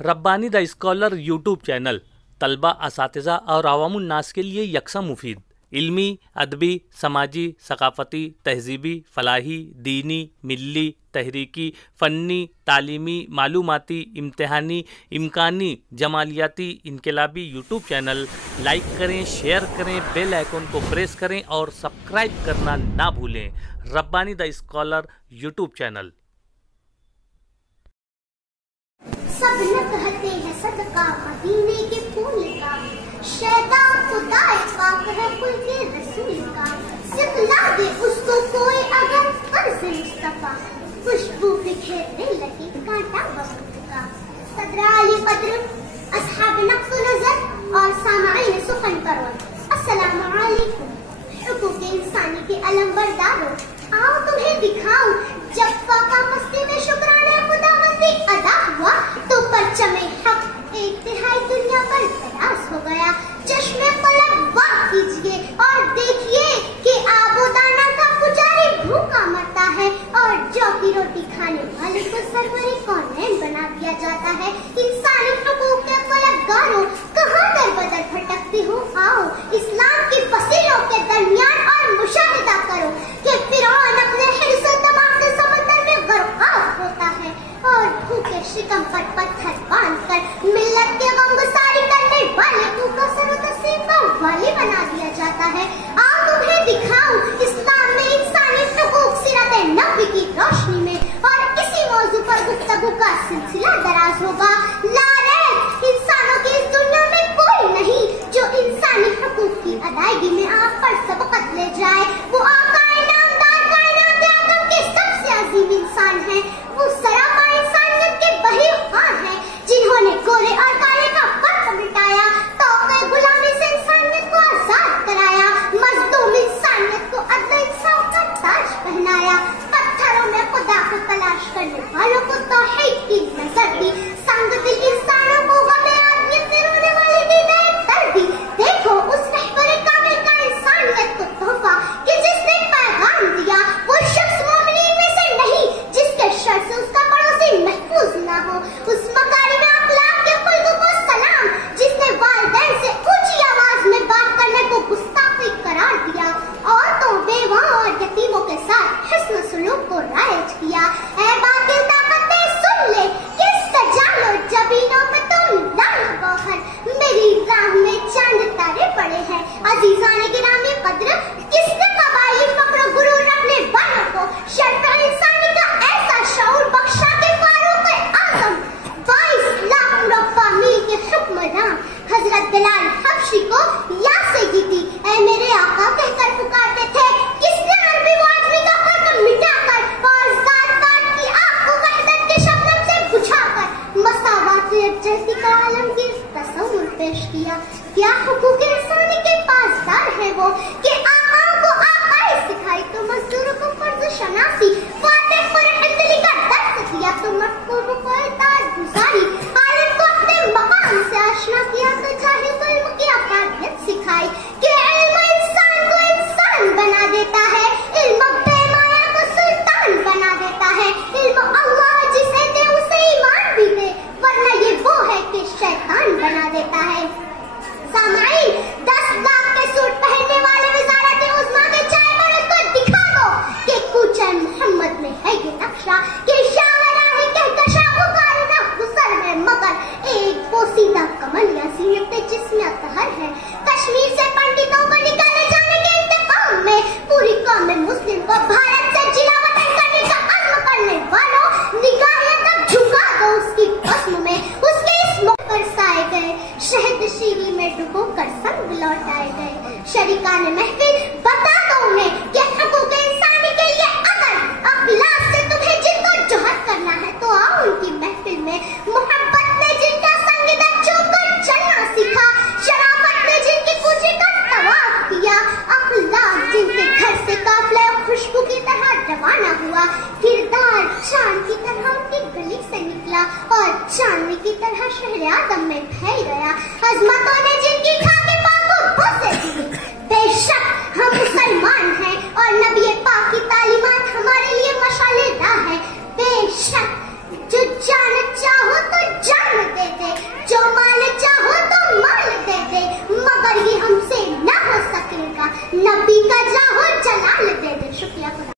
Rabbani the scholar YouTube channel तलबा, असातिज़ा और अवामुन नास के लिए यकसा मुफीद, इल्मी, अदबी, समाजी, सकाफ़ती, तहज़ीबी, फ़लाही, दीनी, मिल्ली, तहरीकी, फ़न्नी, तालीमी, मालूमाती, इम्तिहानी, इम्कानी, जमालियाती, इनकलाबी यूट्यूब चैनल लाइक करें, शेयर करें, बेल आइकन को प्रेस करें और सब्सक्राइब करना ना भूलें। Rabbani the scholar YouTube channel. सब न कहते हैं सदका मदीने के फूल का, शैतान खुदाए पाक है कुल के रसूल का। सिखला दे उसको कोई अगर फर्ज़ मुस्तफा, खुशबू बिखेरने लगी कांटा वक्त का। सदरा अली कद्र, असहाब नक्स नजर और सामाईन सुखन परवर, अस्सलामु अलैकुम। हुकूक इंसानी के अलम बरदारो, आओ तुम्हें दिखाऊं जब फाका मस्ती में शुक्राने खुदावंदी अदा हुआ तो परचमे हक एक तिहाई दुनिया पर तरास हो गया। चश्मे कलब वाह कीजिए और देखिए कि आबोदाना का पुजारी भूखा मरता है और जौ की रोटी खाने वाले को सरवरी कौनैन बना दिया जाता है। इंसानी हुकूक के तलबगारों, कहाँ दर बदर भटकते हो, आओ इस्लाम की फसीलों के दरमियान और मुशाहिदा करो कि फिरौन अपने हिर्स तमाम के समंदर में गर्काब होता है और भूखे शिकम पर पत्थर बांधकर मिल्लत के गमगुसारी करने वाले को कसर तस्लीम का वाली बना दिया जाता है। आओ तुम्हें दिखाऊं इस्लाम में इंसानी हुकूक सीरत नबी की रोशनी में, और इसी मौजू पर गुफ्तगू का सिलसिला दराज होगा। लारैब इंसानों की इस दुनिया में कोई नहीं जो इंसानी हुकूक की अदायगी में आप पर सबकत ले जाए। वो आका नामदार कायनात आदम के सबसे अजीम इंसान है, वो सरापा इंसानियत के बही खान है जिन्होंने गोरे और काले का फर्क मिटाया, तौक़े गुलामी से इंसानियत को आजाद कराया, मज़लूम इंसानियत को अदल इंसाफ का ताज पहनाया, पत्थरों में खुदा को तलाश करने वालों को तौहीद की नजर दी, संगदिल इंसानों को गमे आदमियत में रोने वाले की हिदायत कर दी। देखो उस रहबरे कामिल का इंसानियत को तोहफा कि जिसने पैगाम दिया, वो शख्स मोमिनीन में से नहीं जिसके शर से उसका पड़ोसी महफूज ना हो। उस मकारिम अखलाक के खुल्द को सलाम जिसने वालिदैन से ऊंची आवाज में बात करने को गुस्ताखी करार दिया, औरतों, बेवाओं और यतीमों के साथ हुस्न सुलूक को राइज किया। ऐ बातिल ताकतें सुन ले, किस सजा लो जबीनों में तुम लाल गौहर, मेरी राह में चांद तारे पड़े हैं। अजीजाने गिरामी कद्र, किसने कबाई फक्र गुरूर रखने वालों को शर्फ इंसानी का ऐसा शऊर बख्शा के फारूक आजम 22 लाख मुरब्बा मील के हुक्मरान हजरत बिलाल हबशी को या सय्यदी ऐ मेरे आका कहकर पुकारते थे। किसने अरबी व अजमी का फर्क मिटाकर और जात पात की आग को वहदत के शबनम से बुझाकर मसावात यकजहती का आलमगीर तसव्वुर पेश किया। क्या हुकूक इंसानी के पासदार है वो कि आकाओं को आकाए सिखाई तो मजदूरों को फर्ज शनासी, फातिह को रहमतुल्लाह का दर्स दिया तो मफकूर को इताअत गुजारी, आलिम को अपने मकाम से आशना किया तो जाहिल को इल्म की अफादियत सिखाई कि इल्म इंसान को इंसान बना देता है, इल्म बेमाया को सुल्तान बना देता है, इल्म अल्लाह जिसे दे उसे ईमान भी दे, वरना ये वो है कि शैतान बना देता है। सामाईन 10 लाख के सूट पहनने वाले वज़ारत उज़्मा के चाय पर को दिखा दो कि कूचा मोहम्मद में है ये नक्शा कि शाहराही कहकशा उगारना गुसर है मगर एक पोसीदा कमलिया सीनत जिसमें अतहर है। कश्मीर से पंडितों को निकाले जाने के इंतकाम में पूरी कौम मुस्लिम को भारत से जिला वतन करने का अज़्म करने वालों, निगाहें तक झुका दो उसकी कसम में, उसके इस मुख पर साए गए शहद शीरी में डुबो कर संग लौटाए गए। शरीकान महफिल बता दो उन्हें कि हुकूक इंसानी के लिए अगर अखलाक से तुम्हें जिनको जोहद करना है तो आओ उनकी महफिल में। मोहब्बत ने जिनका संगीत चूमकर चलना सीखा, शराफत ने जिनकी कुर्सी का तवाफ किया, अखलाक जिनके घर से काफिला खुशबू की तरह रवाना हुआ, किरदार चांद की तरह उनकी गली से निकला और चांदनी की तरह शहर आदम में फैल गया। अजमतों ने जिनकी खाकी पाक को बोसे दी, बेशक हम मुसलमान हैं और नबी पाक की तालीमात हमारे लिए मशाले राह है। बेशक जो जान चाहो तो जान दे, अल्लाह जलाल दे दे। शुक्रिया खुदा।